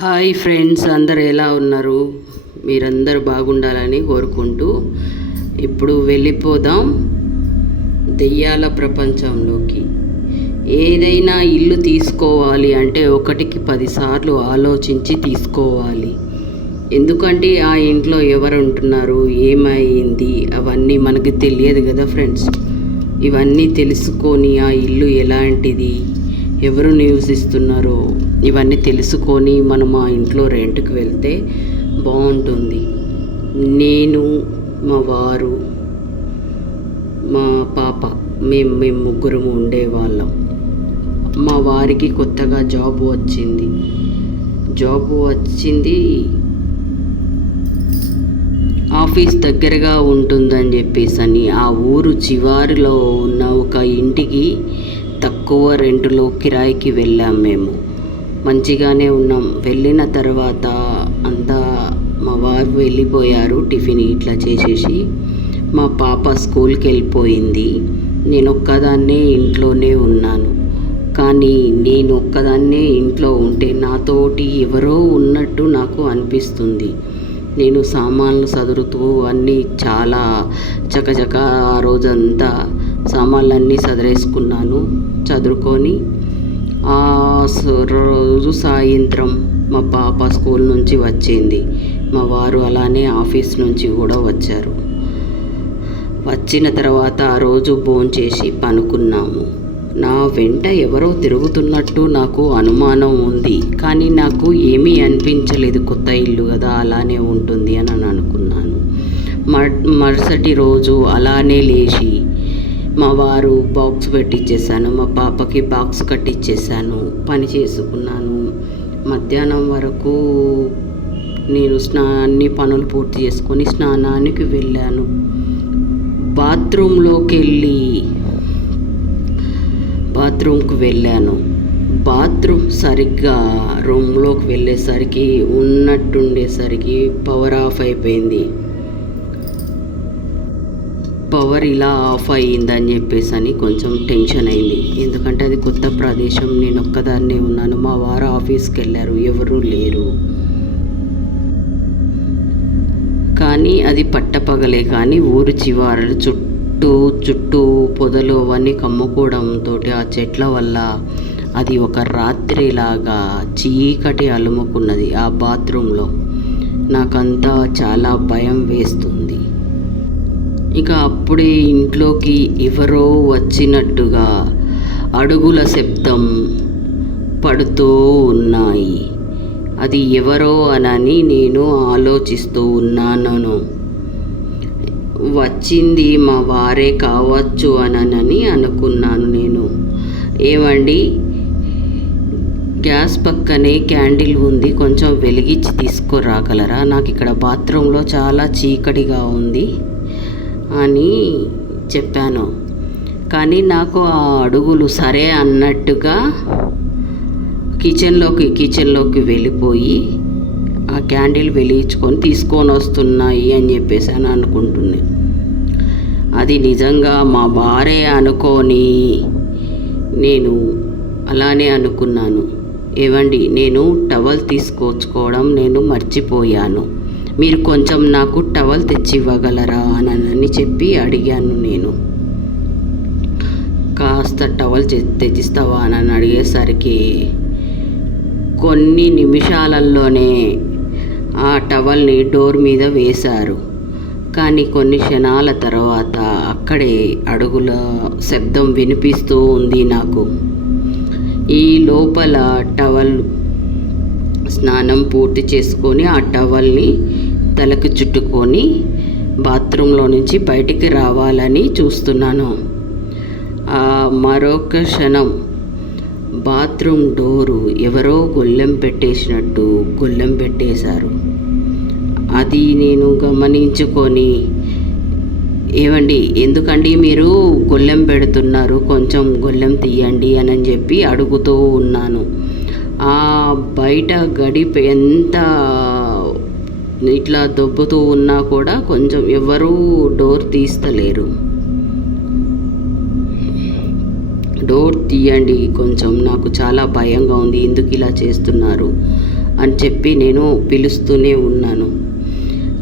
Hi friends అందరు ఎలా ఉన్నారు? మీరందరూ బాగుండాలని కోరుకుంటూ ఇప్పుడు వెళ్ళిపోదాం దెయ్యాల ప్రపంచంలోకి. ఏదైనా ఇల్లు తీసుకోవాలి అంటే ఒకటికి పదిసార్లు ఆలోచించి తీసుకోవాలి. ఎందుకంటే ఆ ఇంట్లో ఎవరు ఉంటున్నారు ఏమైంది? అవన్నీ మనకు తెలియదు కదా ఫ్రెండ్స్. ఇవన్నీ తెలుసుకొని ఆ ఇల్లు ఎలాంటిది? ఎవరు నివసిస్తున్నారో ఇవన్నీ తెలుసుకొని మనం ఆ ఇంట్లో రెంట్కి వెళ్తే బాగుంటుంది నేను మా వారు మా పాప మేము మేము ముగ్గురము ఉండేవాళ్ళం. మా వారికి కొత్తగా జాబ్ వచ్చింది. జాబ్ వచ్చింది. ఆఫీస్ దగ్గరగా ఉంటుందని చెప్పేసి అని ఆ ఊరు చివారిలో ఉన్న ఒక ఇంటికి తక్కువ రెంటులో కిరాయికి వెళ్ళాం మేము. మంచిగానే ఉన్నాం. వెళ్ళిన తర్వాత అంతా మా వారు వెళ్ళిపోయారు టిఫిన్ ఇట్లా చేసేసి. మా పాప స్కూల్కి వెళ్ళిపోయింది నేను ఒక్కదాన్నే ఇంట్లోనే ఉన్నాను. కానీ నేను ఒక్కదాన్నే ఇంట్లో ఉంటే నాతోటి ఎవరో ఉన్నట్టు నాకు అనిపిస్తుంది. నేను సామాన్లు సదురుతూ అన్నీ చాలా చకచక ఆ రోజంతా సామాన్లన్నీ సదిరేసుకున్నాను. చదువుకొని ఆ రోజు సాయంత్రం మా పాప స్కూల్ నుంచి వచ్చింది. మా వారు అలానే ఆఫీస్ నుంచి కూడా వచ్చారు. వచ్చిన తర్వాత ఆ రోజు భోంచేసి పనుకున్నాము. నా వెంట ఎవరో తిరుగుతున్నట్టు నాకు అనుమానం ఉంది. కానీ నాకు ఏమీ అనిపించలేదు. కొత్త ఇల్లు కదా అలానే ఉంటుంది అని అనుకున్నాను. మరుసటి రోజు అలానే లేచి మా వారు బాక్స్ పెట్టించేసాను మా పాపకి బాక్స్ కట్టించేసాను పని చేసుకున్నాను. మధ్యాహ్నం వరకు నేను స్నా అన్ని పనులు పూర్తి చేసుకొని స్నానానికి వెళ్ళాను. బాత్రూంలోకి వెళ్ళి బాత్రూమ్కి వెళ్ళాను. బాత్రూమ్ సరిగ్గా రూమ్లోకి వెళ్ళేసరికి ఉన్నట్టుండేసరికి పవర్ ఆఫ్ అయిపోయింది. పవర్ ఇలా ఆఫ్ అయ్యిందని చెప్పేసి అని కొంచెం టెన్షన్ అయింది. ఎందుకంటే అది కొత్త ప్రదేశం నేను ఒక్కదాన్నే ఉన్నాను. మా వారు ఆఫీస్కి వెళ్ళారు ఎవరూ లేరు. కానీ అది పట్టపగలే కానీ ఊరు చివారలు చుట్టూ చుట్టూ పొదలు అవన్నీ కమ్ముకోవడంతో ఆ చెట్ల వల్ల అది ఒక రాత్రిలాగా చీకటి అలుముకున్నది ఆ బాత్రూంలో. నాకంతా చాలా భయం వేస్తుంది. ఇక అప్పుడే ఇంట్లోకి ఎవరో వచ్చినట్టుగా అడుగుల శబ్దం పడుతూ ఉన్నాయి. అది ఎవరో అనని నేను ఆలోచిస్తూ ఉన్నాను వచ్చింది మా వారే కావచ్చు అనని అనుకున్నాను నేను. ఏమండి? గ్యాస్ పక్కనే క్యాండిల్ ఉంది కొంచెం వెలిగించి తీసుకురాగలరా? నాకు ఇక్కడ బాత్రూంలో చాలా చీకటిగా ఉంది. అని చెప్పాను. కానీ నాకు ఆ అడుగులు సరే అన్నట్టుగా కిచెన్లోకి కిచెన్లోకి వెళ్ళిపోయి ఆ క్యాండిల్ వెలిగించుకొని తీసుకొని వస్తున్నాయి అని చెప్పేసి అని అనుకుంటుంది. అది నిజంగా మా భార్య అనుకొని నేను అలానే అనుకున్నాను. ఏవండి నేను టవల్ తీసుకొచ్చుకోవడం నేను మర్చిపోయాను. మీరు కొంచెం నాకు టవల్ తెచ్చి ఇవ్వగలరా అని చెప్పి అడిగాను నేను. కాస్త టవల్ తె- తెచ్చిస్తావా అని అడిగేసరికి కొన్ని నిమిషాలలోనే ఆ టవల్ని డోర్ మీద వేశారు. కానీ కొన్ని క్షణాల తర్వాత అక్కడే అడుగుల శబ్దం వినిపిస్తూ ఉంది నాకు. ఈ లోపల టవల్ స్నానం పూర్తి చేసుకొని ఆ టవల్ని తలకు చుట్టుకొని బాత్రూంలో నుంచి బయటికి రావాలని చూస్తున్నాను. ఆ మరొక క్షణం బాత్రూమ్ డోరు ఎవరో గొల్లెం పెట్టేసినట్టు గొల్లెం పెట్టేశారు. అది నేను గమనించుకొని ఏమండి ఎందుకండి మీరు గొల్లెం పెడుతున్నారు కొంచెం గొల్లెం తీయండి అని చెప్పి అడుగుతూ ఉన్నాను. ఆ బయట గడిప ఎంత ఇట్లా దొబ్బుతూ ఉన్నా కూడా కొంచెం ఎవరూ డోర్ తీస్తలేరు. డోర్ తీయండి కొంచెం నాకు చాలా భయంగా ఉంది ఎందుకు ఇలా చేస్తున్నారు? అని చెప్పి నేను పిలుస్తూనే ఉన్నాను.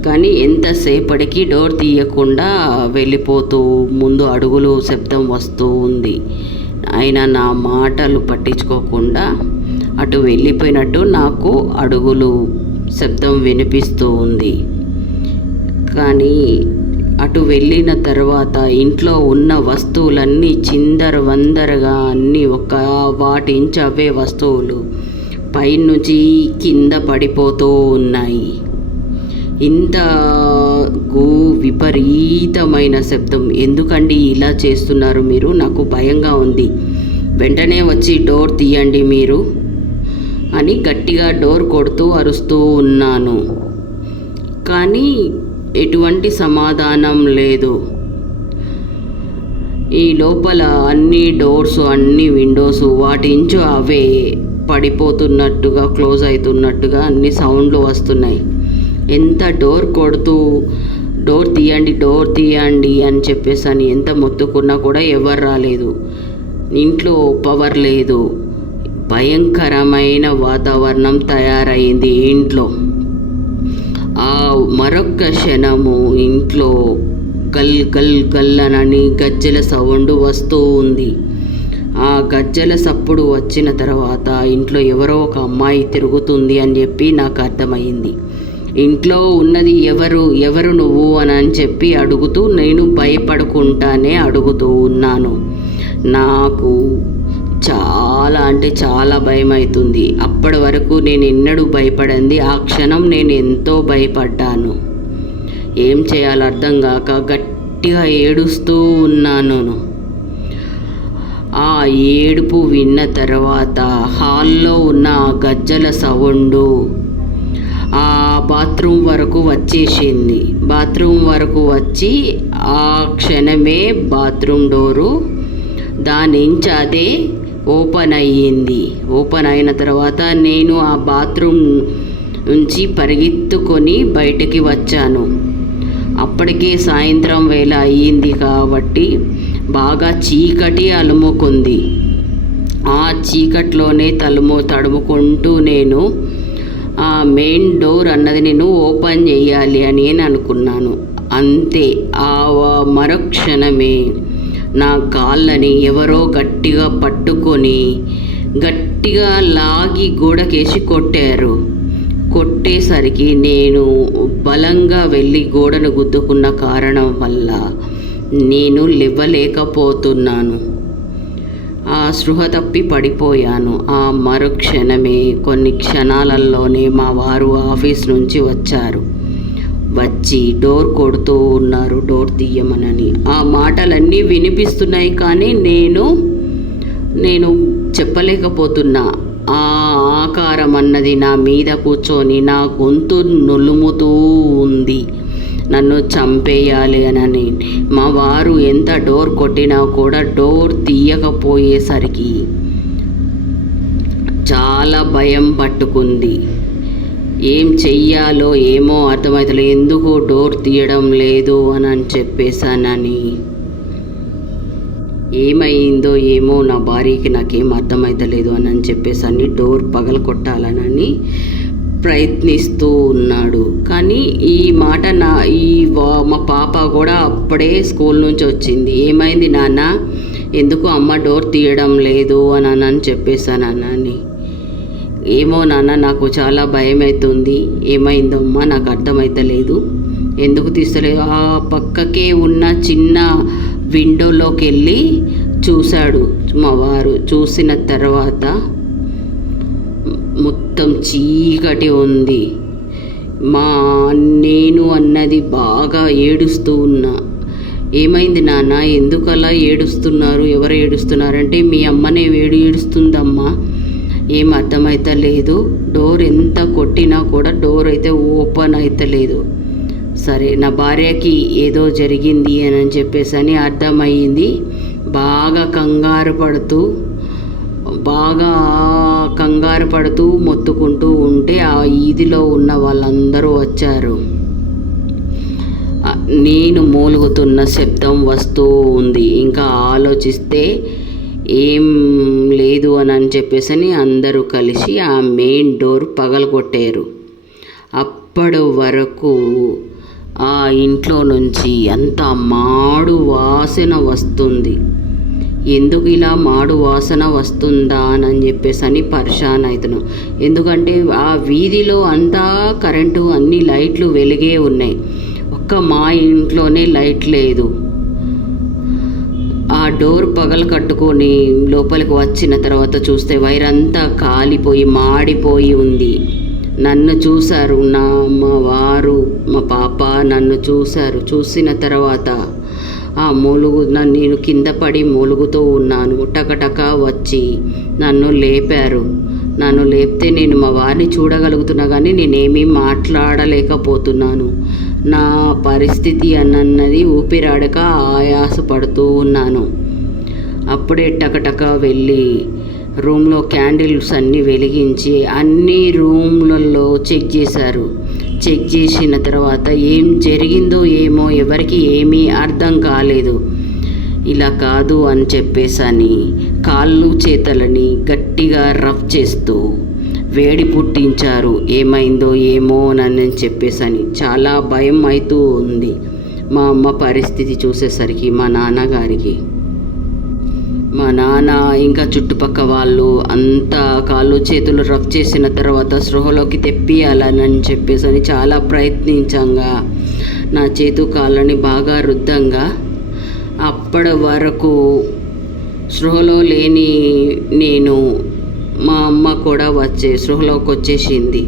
కానీ ఎంతసేపటికి డోర్ తీయకుండా వెళ్ళిపోతూ ముందు అడుగులు శబ్దం వస్తూ ఉంది. ఆయన నా మాటలు పట్టించుకోకుండా అటు వెళ్ళిపోయినట్టు నాకు అడుగులు శబ్దం వినిపిస్తూ ఉంది. కానీ అటు వెళ్ళిన తర్వాత ఇంట్లో ఉన్న వస్తువులన్నీ చిందర వందరగా అన్నీ ఒక వాటించి అవే వస్తువులు పైనుంచి కింద పడిపోతూ ఉన్నాయి. ఇంత గో విపరీతమైన శబ్దం. ఎందుకండి ఇలా చేస్తున్నారు మీరు? నాకు భయంగా ఉంది. వెంటనే వచ్చి డోర్ తీయండి మీరు. అని గట్టిగా డోర్ కొడుతూ అరుస్తూ ఉన్నాను. కానీ ఎటువంటి సమాధానం లేదు. ఈ లోపల అన్ని డోర్స్ అన్ని విండోస్ వాటించు అవే పడిపోతున్నట్టుగా క్లోజ్ అవుతున్నట్టుగా అన్ని సౌండ్లు వస్తున్నాయి. ఎంత డోర్ కొడుతూ డోర్ తీయండి డోర్ తీయండి అని చెప్పేసి అని ఎంత మొత్తుకున్నా కూడా ఎవరు రాలేదు. ఇంట్లో పవర్ లేదు. భయంకరమైన వాతావరణం తయారైంది ఇంట్లో. ఆ మరొక క్షణము ఇంట్లో గల్ గల్ గల్లనని గజ్జెల సౌండ్ వస్తూ ఉంది. ఆ గజ్జెల సప్పుడు వచ్చిన తర్వాత ఇంట్లో ఎవరో ఒక అమ్మాయి తిరుగుతుంది అని చెప్పి నాకు అర్థమైంది. ఇంట్లో ఉన్నది ఎవరు ఎవరు నువ్వు అని అని చెప్పి అడుగుతూ నేను భయపడుకుంటానే అడుగుతూ ఉన్నాను. నాకు చాలా అంటే చాలా భయం అవుతుంది అప్పటి వరకు నేను ఎన్నడూ భయపడింది. ఆ క్షణం నేను ఎంతో భయపడ్డాను. ఏం చేయాలో అర్థం కాక గట్టిగా ఏడుస్తూ ఉన్నాను. ఆ ఏడుపు విన్న తర్వాత హాల్లో ఉన్న ఆ గజ్జల సౌండు ఆ బాత్రూమ్ వరకు వచ్చేసింది. బాత్రూమ్ వరకు వచ్చి ఆ క్షణమే బాత్రూమ్ డోరు దాని నుంచి అదే ఓపెన్ అయ్యింది. ఓపెన్ అయిన తర్వాత నేను ఆ బాత్రూమ్ నుంచి పరిగెత్తుకొని బయటికి వచ్చాను. అప్పటికే సాయంత్రం వేళ అయ్యింది కాబట్టి బాగా చీకటి అలుముకుంది. ఆ చీకట్లోనే తలుము తడుముకుంటూ నేను ఆ మెయిన్ డోర్ అన్నది నేను ఓపెన్ చేయాలి అని నేను అనుకున్నాను. అంతే. ఆ మరుక్షణమే. నా కాళ్ళని ఎవరో గట్టిగా పట్టుకొని గట్టిగా లాగి గోడకేసి కొట్టారు. కొట్టేసరికి నేను బలంగా వెళ్ళి గోడను గుద్దుకున్న కారణం వల్ల నేను లేవలేకపోతున్నాను. ఆ స్పృహ తప్పి పడిపోయాను. ఆ మరుక్షణమే కొన్ని క్షణాలలోనే మా వారు ఆఫీస్ నుంచి వచ్చారు. వచ్చి డోర్ కొడుతూ ఉన్నారు డోర్ తీయమనని. ఆ మాటలన్నీ వినిపిస్తున్నాయి కానీ నేను నేను చెప్పలేకపోతున్నా. ఆ ఆకారం అన్నది నా మీద కూర్చొని నా గొంతు నులుముతూ ఉంది. నన్ను చంపేయాలి అని మా వారు ఎంత డోర్ కొట్టినా కూడా డోర్ తీయకపోయేసరికి చాలా భయం పట్టుకుంది. ఏం చెయ్యాలో ఏమో అర్థమవుతలేదు ఎందుకు డోర్ తీయడం లేదు అని అని చెప్పేశానని. ఏమైందో ఏమో నా భార్యకి నాకేం అర్థమవుతలేదు అని అని చెప్పేసి డోర్ పగల కొట్టాలనని ప్రయత్నిస్తూ ఉన్నాడు. కానీ ఈ మాట నా ఈ మా పాప కూడా అప్పుడే స్కూల్ నుంచి వచ్చింది. ఏమైంది నాన్న? ఎందుకు అమ్మ డోర్ తీయడం లేదు అని అని చెప్పేసాను అని ఏమో నాన్న నాకు చాలా భయం అవుతుంది ఏమైందమ్మా? నాకు అర్థమవుతలేదు ఎందుకు తీస్తలేదు? ఆ పక్కకే ఉన్న చిన్న విండోలోకి వెళ్ళి చూశాడు మా వారు. చూసిన తర్వాత మొత్తం చీకటి ఉంది. మా నేను అన్నది బాగా ఏడుస్తూ ఉన్నా. ఏమైంది నాన్న? ఎందుకు అలా ఏడుస్తున్నారు? ఎవరు ఏడుస్తున్నారంటే మీ అమ్మనే వేడి ఏడుస్తుందమ్మా. ఏం అర్థమైతలేదు డోర్ ఎంత కొట్టినా కూడా డోర్ అయితే ఓపెన్ అవుతలేదు సరే నా భార్యకి ఏదో జరిగింది అని చెప్పేసి అని అర్థమయ్యింది బాగా కంగారు పడుతూ బాగా కంగారు పడుతూ మొత్తుకుంటూ ఉంటే ఆ ఈదిలో ఉన్న వాళ్ళందరూ వచ్చారు. నేను మూలుగుతున్న శబ్దం వస్తూ ఉంది. ఇంకా ఆలోచిస్తే ఏం లేదు అని అని చెప్పేసి అని అందరూ కలిసి ఆ మెయిన్ డోర్ పగలగొట్టారు. అప్పటి వరకు ఆ ఇంట్లో నుంచి అంత మాడు వాసన వస్తుంది. ఎందుకు ఇలా మాడు వాసన వస్తుందా అని చెప్పేసి అని పరిశాన్ అవుతున్నాం ఎందుకంటే ఆ వీధిలో అంతా కరెంటు అన్ని లైట్లు వెలిగే ఉన్నాయి. ఒక్క మా ఇంట్లోనే లైట్ లేదు. డోర్ పగలు కట్టుకొని లోపలికి వచ్చిన తర్వాత చూస్తే వైరంతా కాలిపోయి మాడిపోయి ఉంది. నన్ను చూశారు నా మా వారు మా పాప నన్ను చూశారు. చూసిన తర్వాత ఆ మూలుగు నన్ను నేను కింద పడి మూలుగుతూ ఉన్నాను. టకటక వచ్చి నన్ను లేపారు. నన్ను లేపితే నేను మా వారిని చూడగలుగుతున్నా కానీ నేనేమీ మాట్లాడలేకపోతున్నాను. నా పరిస్థితి అన్నది ఊపిరాడక ఆయాస పడుతూ ఉన్నాను. అప్పుడే టకటక వెళ్ళి రూమ్లో క్యాండిల్స్ అన్నీ వెలిగించి అన్ని రూమ్లలో చెక్ చేశారు. చెక్ చేసిన తర్వాత ఏం జరిగిందో ఏమో ఎవరికి ఏమీ అర్థం కాలేదు. ఇలా కాదు అని చెప్పేసని కాళ్ళు చేతలని గట్టిగా రఫ్ చేస్తూ వేడి పుట్టించారు. ఏమైందో ఏమో అని చెప్పేసని చాలా భయం అవుతూ ఉంది. మా అమ్మ పరిస్థితి చూసేసరికి మా నాన్నగారికి. మా నాన్న ఇంకా చుట్టుపక్క వాళ్ళు అంతా కాళ్ళు చేతులు రఫ్ చేసిన తర్వాత స్పృహలోకి తెప్పియాలని చెప్పేసి అని చాలా ప్రయత్నించంగా. నా చేతు కాళ్ళని బాగా రుద్దంగా. అప్పటి వరకు స్పృహలో లేని నేను మా అమ్మ కూడా వచ్చే స్పృహలోకి వచ్చేసింది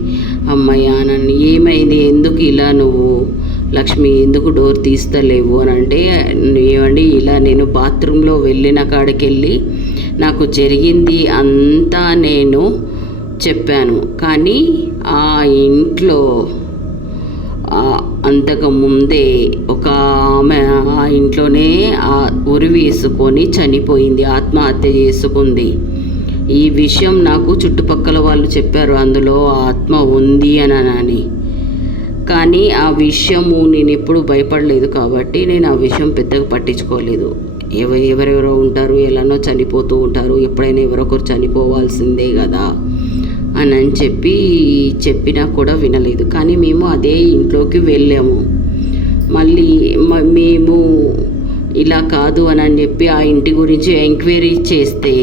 అమ్మయ్య నన్ను ఏమైంది? ఎందుకు ఇలా నువ్వు? లక్ష్మి ఎందుకు డోర్ తీస్తలేవు? అని అంటే ఏమండి ఇలా నేను బాత్రూంలో వెళ్ళిన కాడికి వెళ్ళి నాకు జరిగింది అంతా నేను చెప్పాను. కానీ ఆ ఇంట్లో అంతకుముందే ఒక ఆమె ఆ ఇంట్లోనే ఆ ఉరి వేసుకొని చనిపోయింది ఆత్మహత్య చేసుకుంది. ఈ విషయం నాకు చుట్టుపక్కల వాళ్ళు చెప్పారు. అందులో ఆత్మ ఉంది అని కానీ ఆ విషయము నేను ఎప్పుడు భయపడలేదు కాబట్టి నేను ఆ విషయం పెద్దగా పట్టించుకోలేదు. ఎవ ఎవరెవరో ఉంటారు ఎలానో చనిపోతూ ఉంటారు ఎప్పుడైనా ఎవరొకరు చనిపోవాల్సిందే కదా అని అని చెప్పి చెప్పినా కూడా వినలేదు. కానీ మేము అదే ఇంట్లోకి వెళ్ళాము. మళ్ళీ మేము ఇలా కాదు అని అని చెప్పి ఆ ఇంటి గురించి ఎంక్వైరీ చేస్తే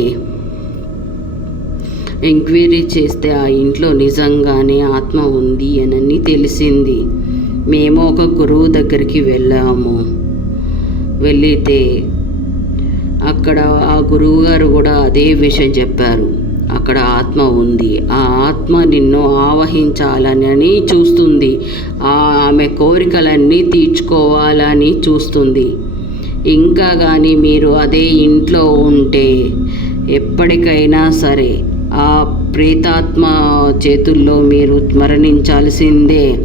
ఎంక్వైరీ చేస్తే ఆ ఇంట్లో నిజంగానే ఆత్మ ఉంది అని తెలిసింది. మేము ఒక గురువు దగ్గరికి వెళ్ళాము. వెళితే అక్కడ ఆ గురువు గారు కూడా అదే విషయం చెప్పారు. అక్కడ ఆత్మ ఉంది. ఆ ఆత్మ నిన్ను ఆవహించాలని చూస్తుంది. ఆమె కోరికలన్నీ తీర్చుకోవాలని చూస్తుంది. ఇంకా కానీ మీరు అదే ఇంట్లో ఉంటే ఎప్పటికైనా సరే ఆ ప్రేతాత్మ చేతుల్లో మీరు మరణించాల్సిందే.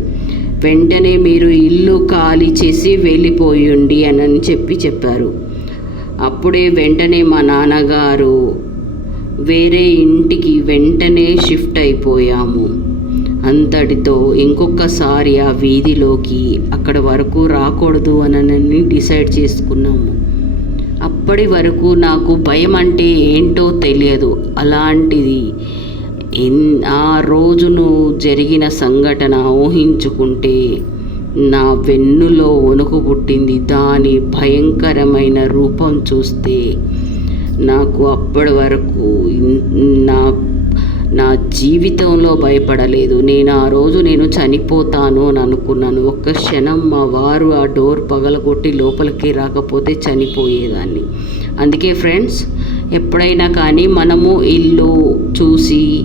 వెంటనే మీరు ఇల్లు ఖాళీ చేసి వెళ్ళిపోయండి అని చెప్పి చెప్పారు. అప్పుడే వెంటనే మా నాన్నగారు వేరే ఇంటికి వెంటనే షిఫ్ట్ అయిపోయాము. అంతటితో ఇంకొకసారి ఆ వీధిలోకి అక్కడ వరకు రాకూడదు అని డిసైడ్ చేసుకున్నాము. అప్పటి వరకు నాకు భయం అంటే ఏంటో తెలియదు. అలాంటిది ఆ రోజును జరిగిన సంఘటన ఊహించుకుంటే నా వెన్నులో వణుకు పుట్టింది. దాని భయంకరమైన రూపం చూస్తే నాకు అప్పటి వరకు నా నా జీవితంలో భయపడలేదు. నేను ఆ రోజు నేను చనిపోతాను అని అనుకున్నాను. ఒక్క క్షణం మా వారు ఆ డోర్ పగలగొట్టి లోపలికి రాకపోతే చనిపోయేదాన్ని. అందుకే ఫ్రెండ్స్ ఎప్పుడైనా కానీ మనము ఇల్లు చూసి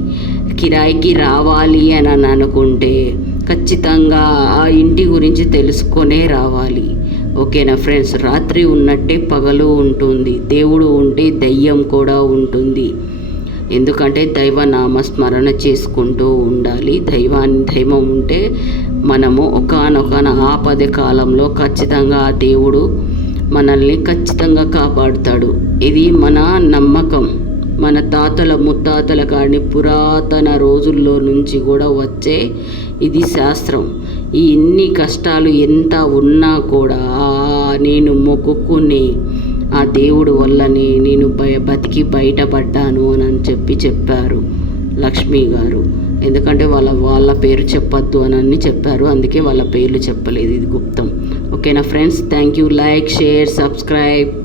కిరాయికి రావాలి అని అని అనుకుంటే ఖచ్చితంగా ఆ ఇంటి గురించి తెలుసుకొనే రావాలి. ఓకేనా ఫ్రెండ్స్? రాత్రి ఉన్నట్టే పగలు ఉంటుంది. దేవుడు ఉంటే దయ్యం కూడా ఉంటుంది. ఎందుకంటే దైవ నామస్మరణ చేసుకుంటూ ఉండాలి. దైవాన్ని దైవం ఉంటే మనము ఒకనొకన ఆపద కాలంలో ఖచ్చితంగా ఆ దేవుడు మనల్ని ఖచ్చితంగా కాపాడుతాడు. ఇది మన నమ్మకం. మన తాతల ముత్తాతల కాని పురాతన రోజుల్లో నుంచి కూడా వచ్చే ఇది శాస్త్రం. ఈ ఎన్ని కష్టాలు ఎంత ఉన్నా కూడా నేను మొక్కుకుని ఆ దేవుడు వల్లనే నేను బయ బతికి బయటపడ్డాను అని అని చెప్పి చెప్పారు లక్ష్మి గారు. ఎందుకంటే వాళ్ళ వాళ్ళ పేరు చెప్పొద్దు అని అన్ని చెప్పారు. అందుకే వాళ్ళ పేర్లు చెప్పలేదు. ఇది గుప్తం. ఓకేనా friends? Thank you like share subscribe.